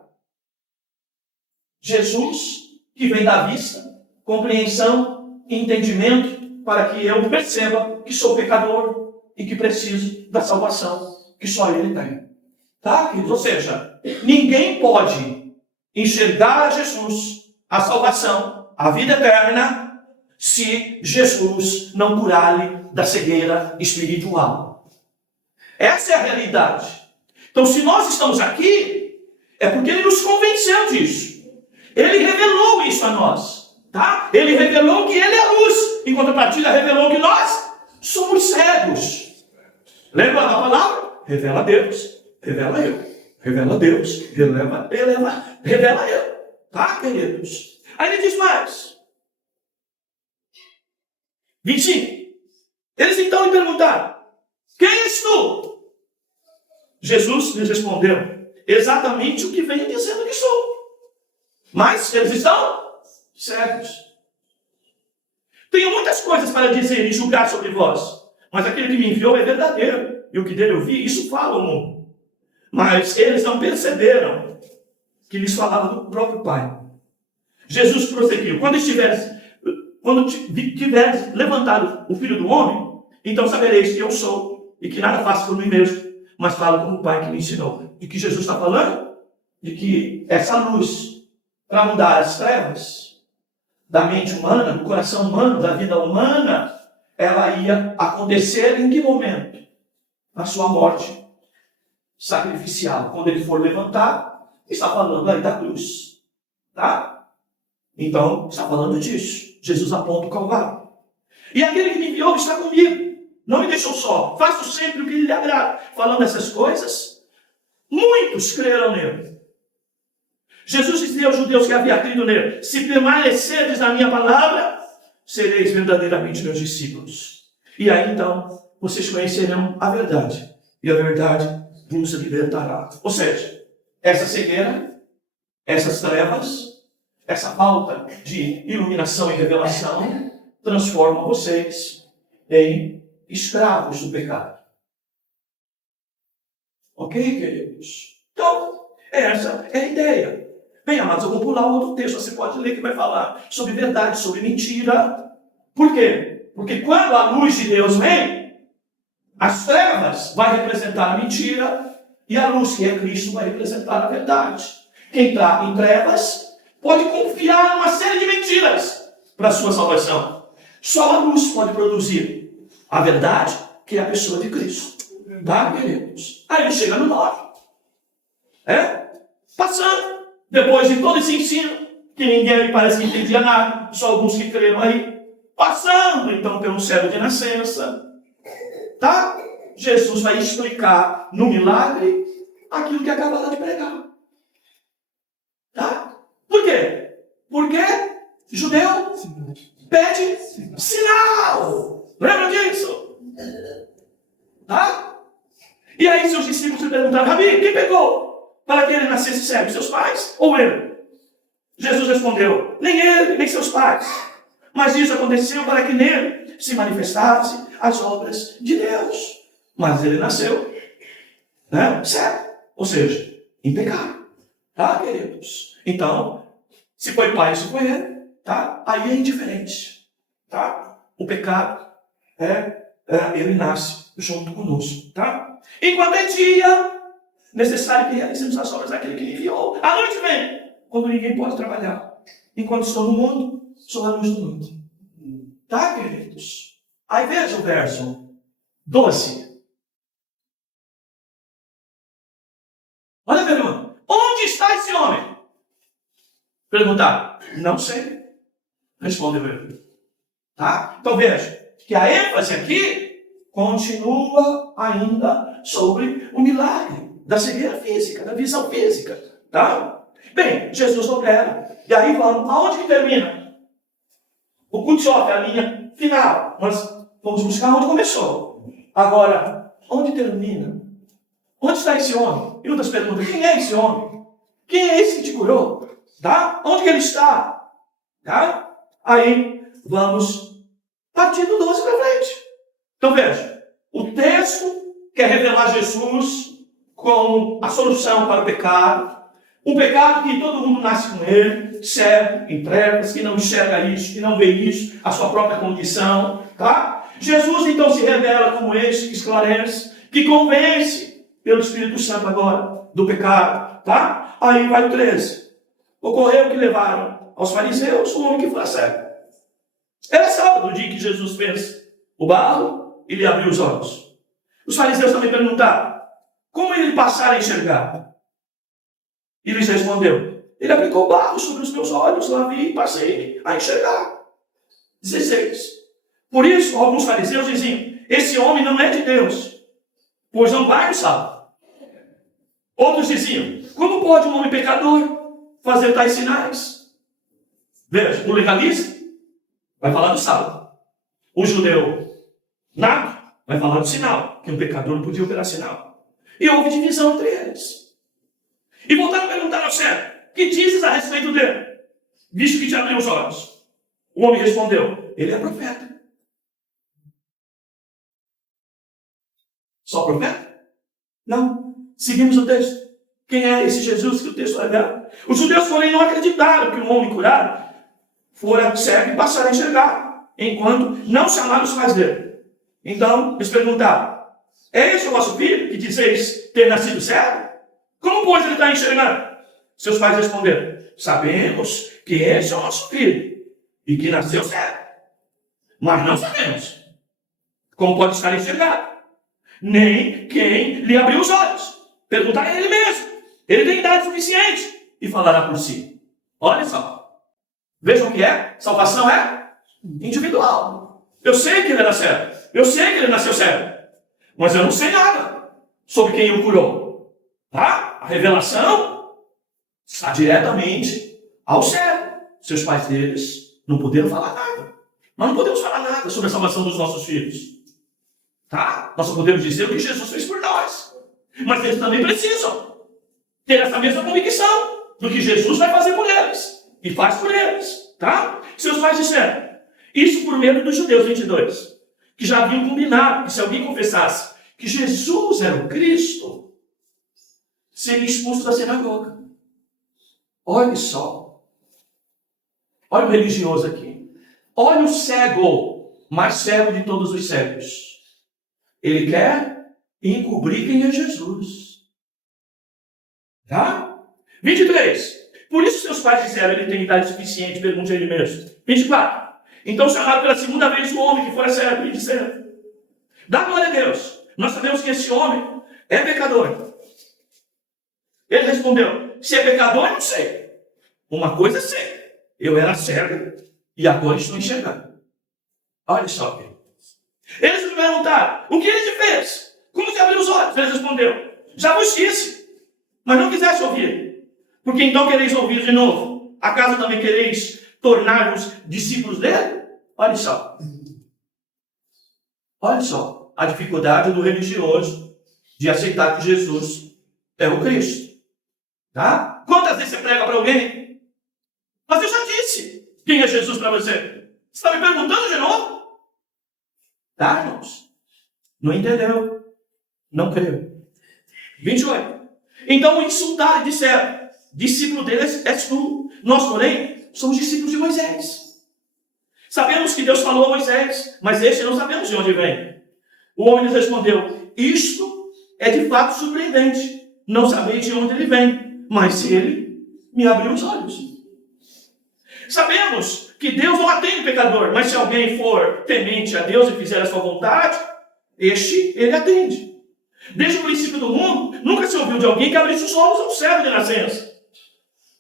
Jesus, que vem da vista, compreensão, entendimento, para que eu perceba que sou pecador e que preciso da salvação que só Ele tem. Tá, queridos? Ou seja, ninguém pode enxergar a Jesus, a salvação, a vida eterna, se Jesus não curar-lhe da cegueira espiritual. Essa é a realidade. Então, se nós estamos aqui, é porque Ele nos convenceu disso. Ele revelou isso a nós. Tá? Ele revelou que Ele é a luz. Em contrapartida, revelou que nós somos cegos. Lembra da palavra? Revela Deus. Revela eu. Revela Deus. Revela eu. Tá, queridos? Aí ele diz mais. 25. Eles então lhe perguntaram: quem és tu? Jesus lhes respondeu: exatamente o que venho dizendo que sou. Mas eles estão cegos. Tenho muitas coisas para dizer e julgar sobre vós, mas aquele que me enviou é verdadeiro, e o que dele ouvi, isso fala o mundo. Mas eles não perceberam que lhes falava do próprio Pai. Jesus prosseguiu: quando tiveres levantado o Filho do Homem, então sabereis que eu sou, e que nada faço por mim mesmo, mas falo como o Pai que me ensinou. De que Jesus está falando? De que essa luz, para mudar as trevas da mente humana, do coração humano, da vida humana, ela ia acontecer em que momento? Na sua morte sacrificial. Quando ele for levantado, está falando aí da cruz. Tá? Então, está falando disso. Jesus aponta o Calvário. E aquele que me enviou está comigo. Não me deixou só. Faço sempre o que lhe agrada. Falando essas coisas, muitos creram nele. Jesus dizia aos judeus que havia crido nele: se permanecerdes na minha palavra, sereis verdadeiramente meus discípulos. E aí então, vocês conhecerão a verdade. E a verdade vos libertará. Ou seja, essa cegueira, essas trevas, essa falta de iluminação e revelação transformam vocês em escravos do pecado. Ok, queridos? Então, essa é a ideia. Bem, amados, eu vou pular outro texto. Você pode ler que vai falar sobre verdade, sobre mentira. Por quê? Porque quando a luz de Deus vem, as trevas vai representar a mentira e a luz, que é Cristo, vai representar a verdade. Quem está em trevas pode confiar numa série de mentiras para a sua salvação. Só a luz pode produzir a verdade, que é a pessoa de Cristo. Tá, queridos? Aí ele chega no 9. Passando. Depois de todo esse ensino, que ninguém parece que entendia nada, só alguns que creram aí. Passando, então, pelo céu de nascença. Tá? Jesus vai explicar no milagre aquilo que acabava de pregar. Tá? Por quê? Porque judeu pede sinal. Lembra disso? Tá? E aí seus discípulos se perguntaram: Rabi, quem pegou para que ele nascesse cego? Seus pais ou ele? Jesus respondeu: nem ele, nem seus pais. Mas isso aconteceu para que nele se manifestassem as obras de Deus. Mas ele nasceu, cego. Ou seja, em pecado. Tá, queridos? Então, se foi pai, se foi ele, tá? Aí é indiferente. Tá? O pecado ele nasce junto conosco. Tá? Enquanto é dia, necessário que realizemos as obras daquele que me enviou. A noite vem, quando ninguém pode trabalhar. Enquanto estou no mundo, sou a luz do mundo. Tá, queridos? Aí veja o verso 12. Olha a pergunta. Onde está esse homem? Perguntar. Não sei. Respondeu ele. Tá? Então veja que a ênfase aqui continua ainda sobre o milagre da cegueira física, da visão física. Tá? Bem, Jesus opera. E aí vamos. Aonde que termina? O Kutchov é a linha final. Nós vamos buscar onde começou. Agora, onde termina? Onde está esse homem? E outras perguntas: quem é esse homem? Quem é esse que te curou? Tá? Onde que ele está? Tá? Aí, vamos partir do 12 para frente. Então veja, o texto quer revelar Jesus como a solução para o pecado. Um pecado que todo mundo nasce com ele, cego, em trevas, que não enxerga isso, que não vê isso, a sua própria condição. Tá? Jesus então se revela como esse que esclarece, que convence pelo Espírito Santo agora do pecado. Tá? Aí vai o 13. Ocorreu que levaram aos fariseus um homem que foi cego. Era sábado, o dia que Jesus fez o barro e lhe abriu os olhos. Os fariseus também perguntaram: como ele passar a enxergar? E lhes respondeu: ele aplicou barro sobre os meus olhos, lá vi e passei a enxergar. 16. Por isso, alguns fariseus diziam: esse homem não é de Deus, pois não vai no sábado. Outros diziam: como pode um homem pecador fazer tais sinais? Veja, o legalista vai falar do sábado. O judeu nato vai falar do sinal, que um pecador não podia operar sinal. E houve divisão entre eles. E voltaram a perguntar ao cego: que dizes a respeito dele, visto que te abriu os olhos? O homem respondeu: ele é profeta. Só profeta? Não. Seguimos o texto. Quem é esse Jesus que o texto revela? Os judeus, porém, não acreditaram que um homem curado fora cego e passara a enxergar, enquanto não chamaram os pais dele. Então, eles perguntaram: é esse o vosso filho que dizeis ter nascido cego? Como, pois, ele está enxergando? Seus pais responderam: sabemos que esse é o nosso filho e que nasceu cego. Mas não sabemos como pode estar enxergado, nem quem lhe abriu os olhos. Perguntar a ele mesmo. Ele tem idade suficiente e falará por si. Olha só. Vejam o que é. Salvação é individual. Eu sei que ele era cego. Eu sei que ele nasceu cego. Mas eu não sei nada sobre quem o curou. Tá? A revelação está diretamente ao cego. Seus pais deles não puderam falar nada. Nós não podemos falar nada sobre a salvação dos nossos filhos. Tá? Nós só podemos dizer o que Jesus fez por nós. Mas eles também precisam ter essa mesma convicção do que Jesus vai fazer por eles. E faz por eles. Tá? Seus pais disseram. Isso por medo dos judeus 22. Que já haviam combinado que se alguém confessasse que Jesus era o Cristo, seria expulso da sinagoga. Olha só. Olha o religioso aqui. Olha o cego, mais cego de todos os cegos. Ele quer encobrir quem é Jesus. Tá? 23. Por isso seus pais disseram, ele tem idade suficiente, pergunte a ele mesmo. 24. Então chamaram pela segunda vez o homem que fora cego e disseram, dá glória a Deus. Nós sabemos que esse homem é pecador. Ele respondeu, se é pecador, eu não sei. Uma coisa sei, eu era cego e agora estou enxergando. Olha só. Eles me perguntaram, o que ele te fez? Como te abriu os olhos? Ele respondeu, já vos disse, mas não quiseste ouvir. Porque então quereis ouvir de novo. Acaso também quereis tornar-vos discípulos dele? Olha só. Olha só a dificuldade do religioso de aceitar que Jesus é o Cristo. Tá? Quantas vezes você prega para alguém? Mas eu já disse quem é Jesus para você. Você está me perguntando de novo? Tá, irmãos? Não entendeu. Não creu. 28. Então o insultaram e disseram, discípulo dele és tu. Nós, porém, somos discípulos de Moisés. Sabemos que Deus falou a Moisés, mas este não sabemos de onde vem. O homem lhes respondeu, isto é de fato surpreendente. Não sabeis de onde ele vem, mas ele me abriu os olhos. Sabemos que Deus não atende o pecador, mas se alguém for temente a Deus e fizer a sua vontade, ele atende. Desde o princípio do mundo, nunca se ouviu de alguém que abrisse os olhos ao cego de nascença.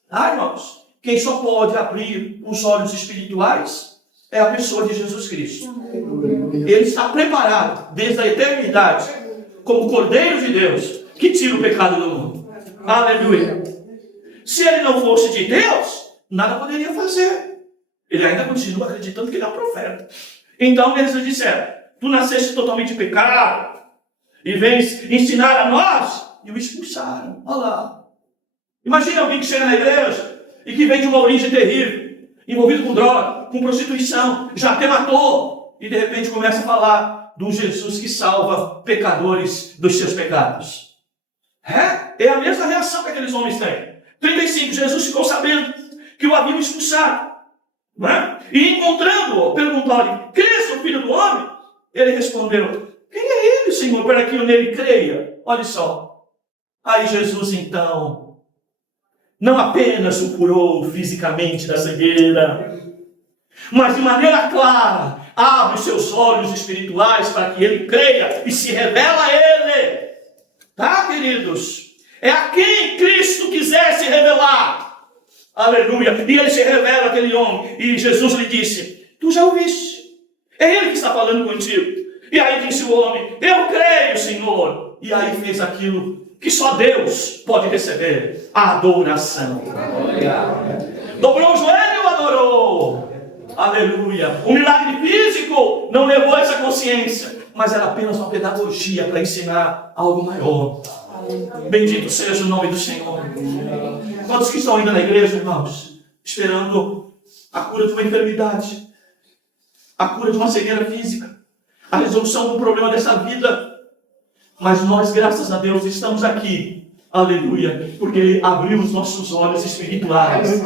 Ah, irmãos, quem só pode abrir os olhos espirituais é a pessoa de Jesus Cristo. Ele está preparado desde a eternidade como Cordeiro de Deus que tira o pecado do mundo. Aleluia. Se ele não fosse de Deus, nada poderia fazer. Ele ainda continua acreditando que ele é um profeta. Então eles lhe disseram, tu nasceste totalmente em pecado e vens ensinar a nós, e o expulsaram. Olha lá. Imagina alguém que chega na igreja e que vem de uma origem terrível, envolvido com droga, com prostituição, já até matou, e de repente começa a falar de um Jesus que salva pecadores dos seus pecados. É a mesma reação que aqueles homens têm. 35, Jesus ficou sabendo que o haviam expulsado. Não é? E encontrando-o, perguntou-lhe, crês no Filho do Homem? Ele respondeu, quem é ele, Senhor, para que eu nele creia? Olha só. Aí Jesus, então, não apenas o curou fisicamente da cegueira, mas de maneira clara, abre os seus olhos espirituais para que ele creia e se revela a ele. Tá, queridos? É a quem Cristo quiser se revelar. Aleluia. E ele se revela àquele homem. E Jesus lhe disse, tu já ouviste. É ele que está falando contigo. E aí disse o homem, eu creio, Senhor. E aí fez aquilo que só Deus pode receber, a adoração. Dobrou o joelho e adorou. Aleluia. O milagre físico não levou essa consciência, mas era apenas uma pedagogia para ensinar algo maior. Bendito seja o nome do Senhor. Quantos que estão ainda na igreja, irmãos, esperando a cura de uma enfermidade, a cura de uma cegueira física, a resolução de um problema dessa vida. Mas nós, graças a Deus, estamos aqui. Aleluia. Porque Ele abriu os nossos olhos espirituais.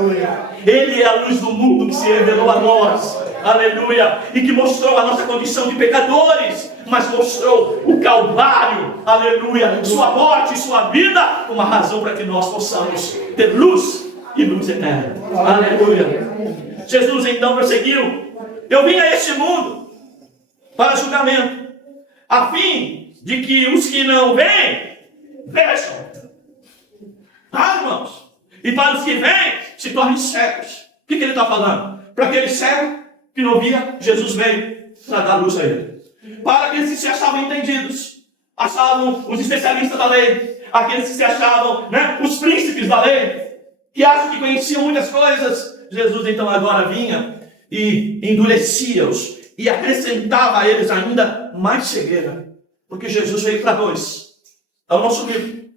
Ele é a luz do mundo que se revelou a nós. Aleluia. E que mostrou a nossa condição de pecadores, mas mostrou o Calvário. Aleluia. Sua morte e sua vida, uma razão para que nós possamos ter luz e luz eterna. Aleluia. Jesus então prosseguiu. Eu vim a este mundo para julgamento, a fim de que os que não veem, vejam. Tá, irmãos? E para os que veem, se tornem cegos. O que ele está falando? Para aquele cego que não via, Jesus veio. para dar luz a ele. Para aqueles que se achavam entendidos, achavam os especialistas da lei, aqueles que se achavam, né, os príncipes da lei, que acham que conheciam muitas coisas. Jesus então agora vinha e endurecia-os e acrescentava a eles ainda mais cegueira. Porque Jesus veio para dois. É o nosso livro.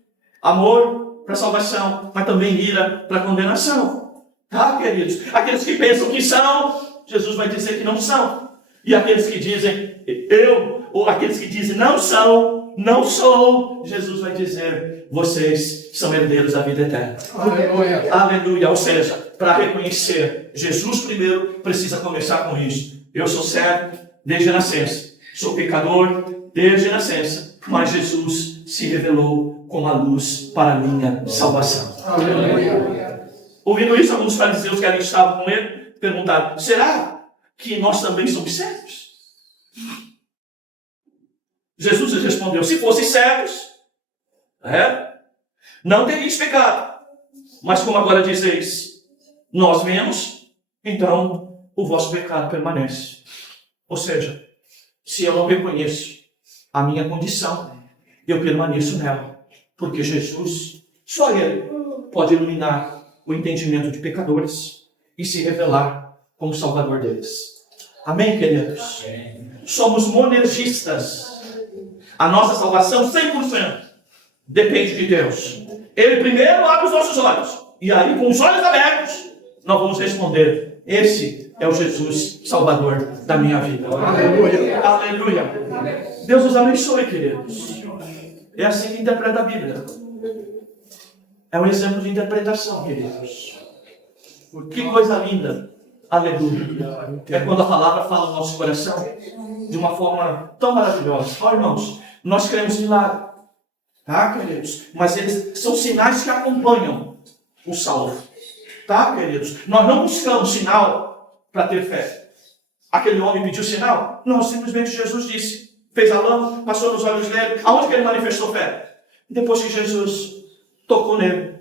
Amor para salvação, mas também ira para condenação. Tá, queridos? Aqueles que pensam que são, Jesus vai dizer que não são. E aqueles que dizem eu, ou aqueles que dizem não são, não sou, Jesus vai dizer, vocês são herdeiros da vida eterna. Aleluia. Aleluia. Ou seja, para reconhecer Jesus primeiro, precisa começar com isso. Eu sou servo desde a nascença. Sou pecador desde a nascença. Mas Jesus se revelou como a luz para a minha salvação. Aleluia. Ouvindo isso, alguns fariseus que ali estavam com ele perguntaram, será que nós também somos cegos? Jesus lhes respondeu, se fossem cegos, não teríeis pecado. Mas como agora dizeis, nós vemos, então o vosso pecado permanece. Ou seja, se eu não reconheço a minha condição, eu permaneço nela. Porque Jesus, só Ele, pode iluminar o entendimento de pecadores e se revelar como Salvador deles. Amém, queridos? Somos monergistas. A nossa salvação 100% depende de Deus. Ele primeiro abre os nossos olhos. E aí, com os olhos abertos, nós vamos responder. Esse é o Jesus Salvador da minha vida. Aleluia. Aleluia. Deus nos abençoe, queridos. É assim que interpreta a Bíblia. É um exemplo de interpretação, queridos. Que coisa linda. Aleluia. É quando a palavra fala no nosso coração de uma forma tão maravilhosa. Ó, irmãos, nós cremos em milagre. Tá, queridos? Mas eles são sinais que acompanham o salvo. Tá, queridos? Nós não buscamos sinal para ter fé. Aquele homem pediu sinal? Não, simplesmente Jesus disse. Fez a lama, passou nos olhos dele. Aonde que ele manifestou fé? Depois que Jesus tocou nele.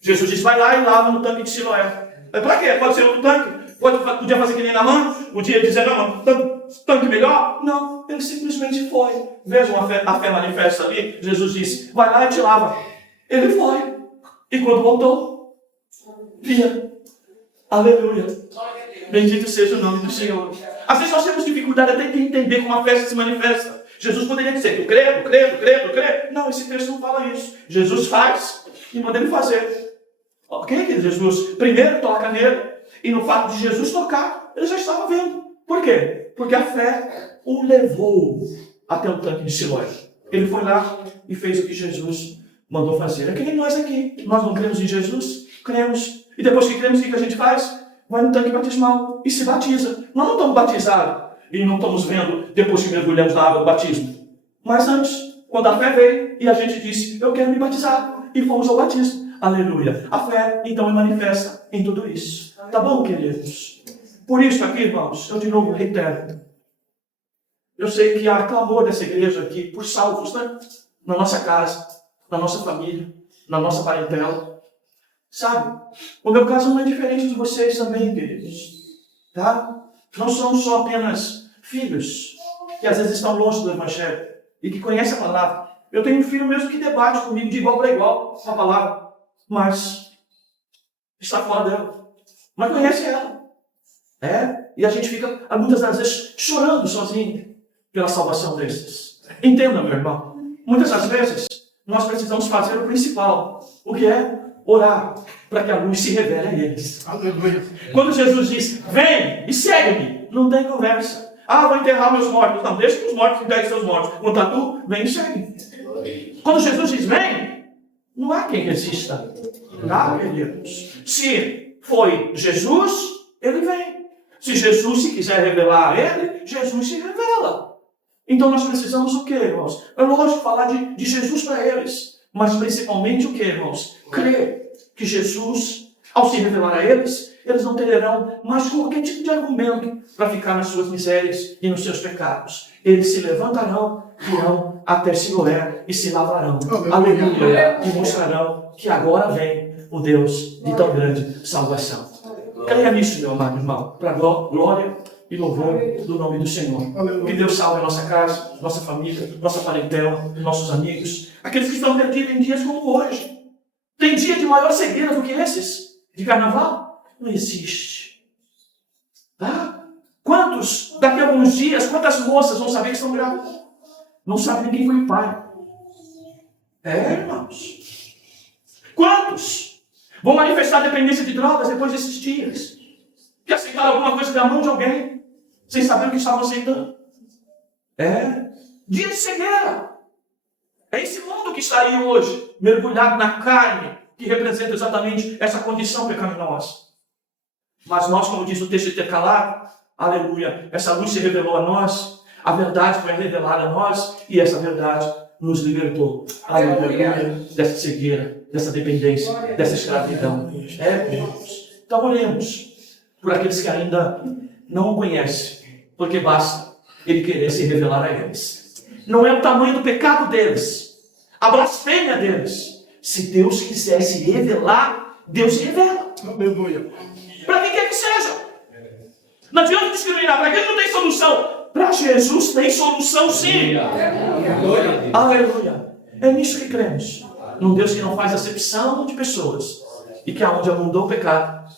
Jesus disse, vai lá e lava no tanque de Siloé. Para quê? Pode ser outro tanque? Podia fazer que nem na mão? Podia dizer, não, tanque melhor? Não, ele simplesmente foi. Vejam a fé manifesta ali. Jesus disse, vai lá e te lava. Ele foi. E quando voltou, via. Aleluia. Bendito seja o nome do Senhor. Às vezes nós temos dificuldade até de entender como a fé se manifesta. Jesus poderia dizer, eu creio. Não, esse texto não fala isso. Jesus faz e manda ele fazer. Ok, querido? Jesus primeiro toca nele. E no fato de Jesus tocar, ele já estava vendo. Por quê? Porque a fé o levou até o tanque de Siloé. Ele foi lá e fez o que Jesus mandou fazer. É que nem nós aqui. Nós não cremos em Jesus? Cremos. E depois que cremos, o que a gente faz? Vai no tanque batismal e se batiza. Nós não estamos batizados e não estamos vendo depois que mergulhamos na água do batismo. Mas antes, quando a fé veio e a gente disse, eu quero me batizar. E fomos ao batismo. Aleluia. A fé, então, é manifesta em tudo isso. Tá bom, queridos? Por isso aqui, irmãos, eu de novo reitero. Eu sei que há clamor dessa igreja aqui por salvos, né? Na nossa casa, na nossa família, na nossa parentela. Sabe? O meu caso não é diferente de vocês também, queridos. Tá? Não somos só apenas filhos que às vezes estão longe do Evangelho e que conhecem a palavra. Eu tenho um filho mesmo que debate comigo de igual para igual com a palavra, mas está fora dela. Mas conhece ela. E a gente fica, muitas das vezes, chorando sozinho pela salvação desses. Entenda, meu irmão. Muitas das vezes, nós precisamos fazer o principal. O que é? Orar para que a luz se revele a eles. Aleluia. Quando Jesus diz, vem e segue-me, não tem conversa. Vou enterrar meus mortos. Não, deixa que os mortos enterrem seus mortos. Quanto a tu, vem e segue. Quando Jesus diz, vem, não há quem resista. Tá, queridos? Se foi Jesus, ele vem. Se Jesus se quiser revelar a ele, Jesus se revela. Então nós precisamos o quê, irmãos? É lógico falar de Jesus para eles. Mas principalmente o que, irmãos? Crer que Jesus, ao se revelar a eles, eles não terão mais qualquer tipo de argumento para ficar nas suas misérias e nos seus pecados. Eles se levantarão, irão até Siloé e se lavarão. Aleluia! E mostrarão que agora vem o Deus de tão grande salvação. Creia nisso, meu amado irmão, para a glória e louvor do nome do Senhor. Que Deus salve a nossa casa, nossa família, nossa parentela, nossos amigos, aqueles que estão perdidos em dias como hoje. Tem dia de maior cegueira do que esses? De carnaval? Não existe. Tá? Quantos, daqui a alguns dias, quantas moças vão saber que estão grávidas? Não sabem quem foi o pai. Irmãos. Quantos vão manifestar dependência de drogas depois desses dias? Que aceitaram alguma coisa da mão de alguém, sem saber o que estavam aceitando. Dia de cegueira. É esse mundo que está aí hoje, mergulhado na carne, que representa exatamente essa condição pecaminosa. Mas nós, como diz o texto intercalado, aleluia, essa luz se revelou a nós, a verdade foi revelada a nós, e essa verdade nos libertou, aleluia, dessa cegueira, dessa dependência, dessa escravidão. Irmãos. Então oremos por aqueles que ainda não o conhecem, porque basta ele querer se revelar a eles. Não é o tamanho do pecado deles, a blasfêmia deles. Se Deus quiser se revelar, Deus se revela. Para quem quer que seja. Não adianta discriminar. Para quem não tem solução? Para Jesus tem solução sim. Aleluia. É nisso que cremos. Num Deus que não faz acepção de pessoas. E que aonde abundou o pecado,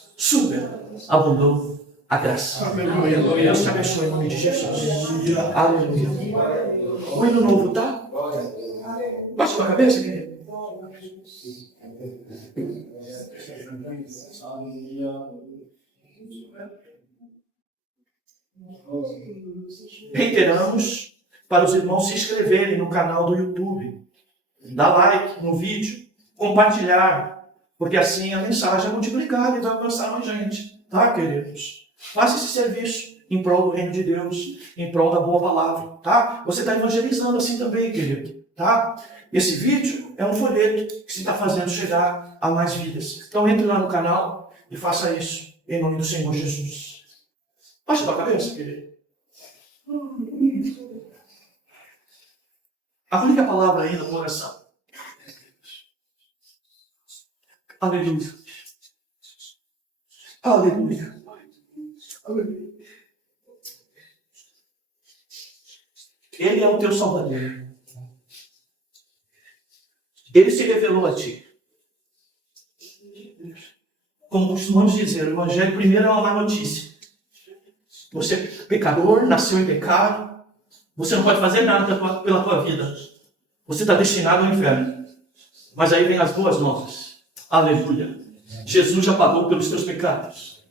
abundou a graça. Aleluia. Deus te abençoe em nome de Jesus. Aleluia. O hino novo, tá? Baixa tua cabeça, querido. Reiteramos para os irmãos se inscreverem no canal do YouTube, dar like no vídeo, compartilhar, porque assim a mensagem é multiplicada e vai alcançar mais gente, tá, queridos? Faça esse serviço em prol do reino de Deus, em prol da boa palavra, tá? Você está evangelizando assim também, querido, tá? Esse vídeo é um folheto que se está fazendo chegar a mais vidas. Então entre lá no canal e faça isso, em nome do Senhor Jesus. Baixa a tua cabeça, querido. Aplique a palavra aí no coração. Aleluia. Aleluia. Aleluia. Ele é o teu Salvador. Ele se revelou a ti. Como costumamos dizer, o Evangelho primeiro é uma má notícia. Você é pecador, nasceu em pecado. Você não pode fazer nada pela tua vida. Você está destinado ao inferno. Mas aí vem as boas novas. Aleluia. Jesus já pagou pelos teus pecados.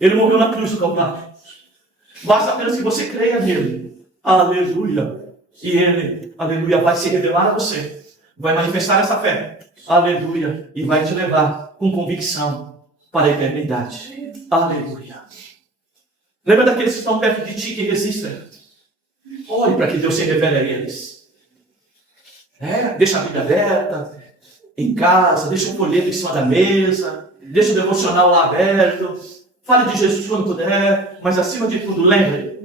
Ele morreu na cruz do Calvário. Basta apenas que você creia nele. Aleluia. E ele, aleluia, vai se revelar a você. Vai manifestar essa fé. Aleluia. E vai te levar com convicção para a eternidade. Aleluia. Lembra daqueles que estão perto de ti que resistem? Ore para que Deus se revele a eles. Deixa a Bíblia aberta, em casa, deixa um folheto em cima da mesa, deixa o devocional lá aberto, fale de Jesus quando puder, mas acima de tudo, lembre,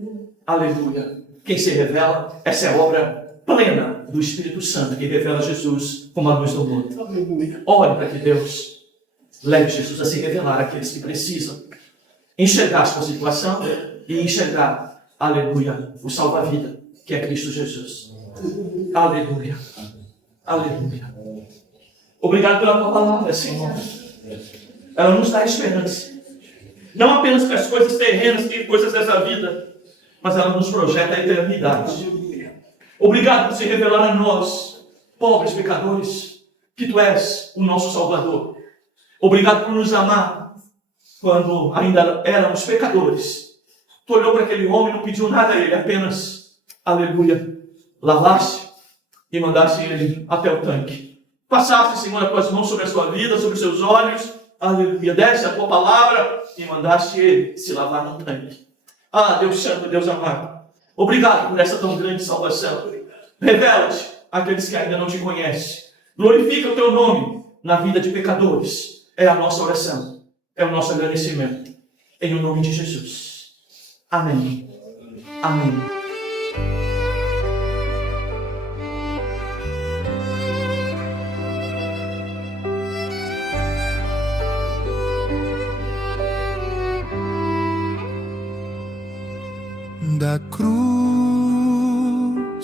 aleluia, quem se revela, essa é a obra plena do Espírito Santo, que revela Jesus como a luz do mundo. Ore para que Deus leve Jesus a se revelar àqueles que precisam enxergar a sua situação e enxergar, aleluia, o salva-vida, que é Cristo Jesus. Aleluia. Aleluia. Obrigado pela tua palavra, Senhor. Ela nos dá esperança. Não apenas para as coisas terrenas, que coisas dessa vida, mas ela nos projeta a eternidade. Obrigado por se revelar a nós, pobres pecadores, que tu és o nosso Salvador. Obrigado por nos amar quando ainda éramos pecadores. Tu olhou para aquele homem e não pediu nada a ele, apenas, aleluia, lavaste e mandaste ele até o tanque. Passaste, Senhor, as tuas mãos sobre a sua vida, sobre os seus olhos, aleluia, deste a tua palavra e mandaste ele se lavar no tanque. Deus Santo, Deus amado, obrigado por essa tão grande salvação. Revela-te àqueles que ainda não te conhecem. Glorifica o teu nome na vida de pecadores. É a nossa oração, é o nosso agradecimento. Em nome de Jesus. Amém. Amém.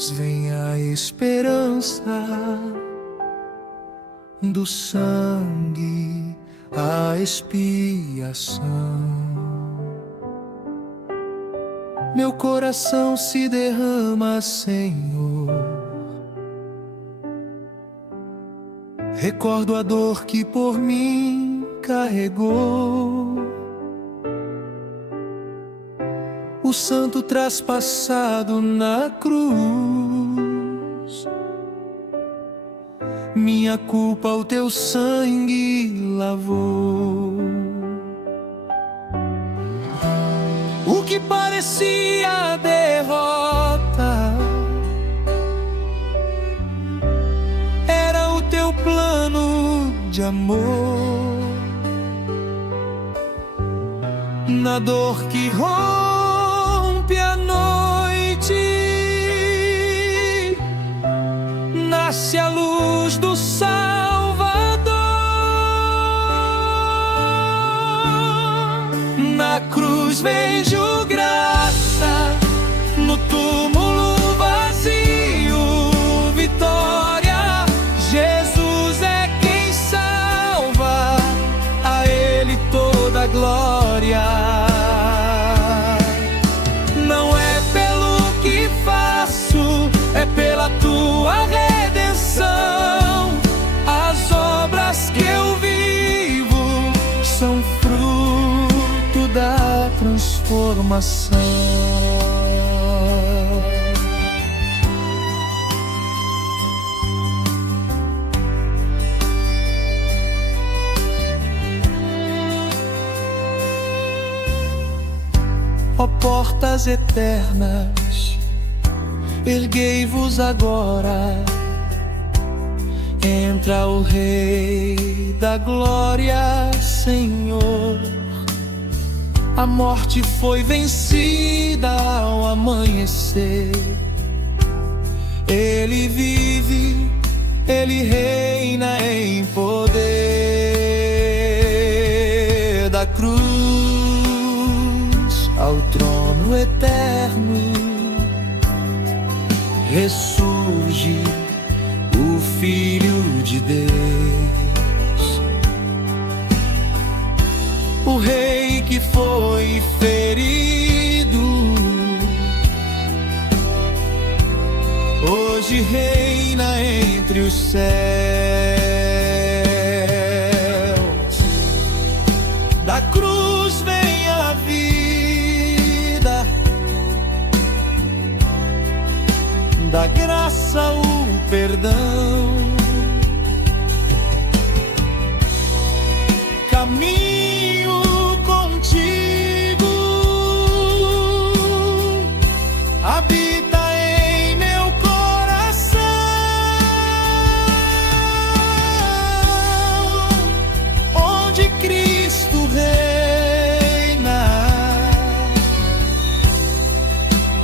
vem a esperança do sangue, a expiação. Meu coração se derrama, Senhor. Recordo a dor que por mim carregou, o santo traspassado na cruz. Minha culpa o teu sangue lavou. O que parecia derrota era o teu plano de amor. Na dor que rompe a noite, nasce a luz do Salvador. Na cruz vejo graça, no túmulo vazio, vitória. Jesus é quem salva, a Ele toda a glória. Não é pelo que faço, é pela tua redenção. As obras que eu vivo são fruto da transformação. Ó portas eternas, erguei-vos agora. Entra o Rei da glória, Senhor. A morte foi vencida ao amanhecer. Ele vive, Ele reina em poder. Da cruz ao trono eterno ressurge o Filho de Deus, o Rei que foi ferido, hoje reina entre os céus. Da cruz vem a vida, da graça o perdão. Caminho contigo, habita em meu coração. Onde Cristo reina,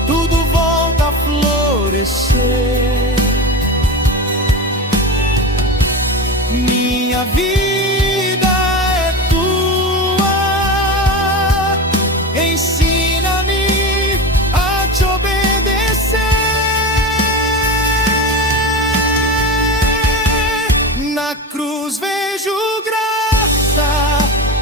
tudo volta a florescer. Minha vida é tua, ensina-me a te obedecer. Na cruz vejo graça,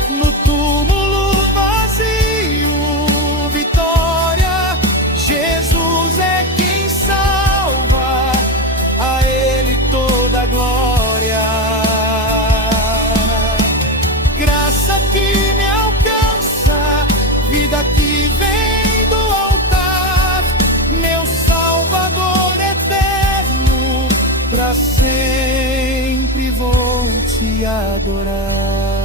no túmulo vazio, vitória. Jesus é quem salva, a Ele toda a glória. Graça que me alcança, vida que vem do altar, meu Salvador eterno, pra sempre vou te adorar.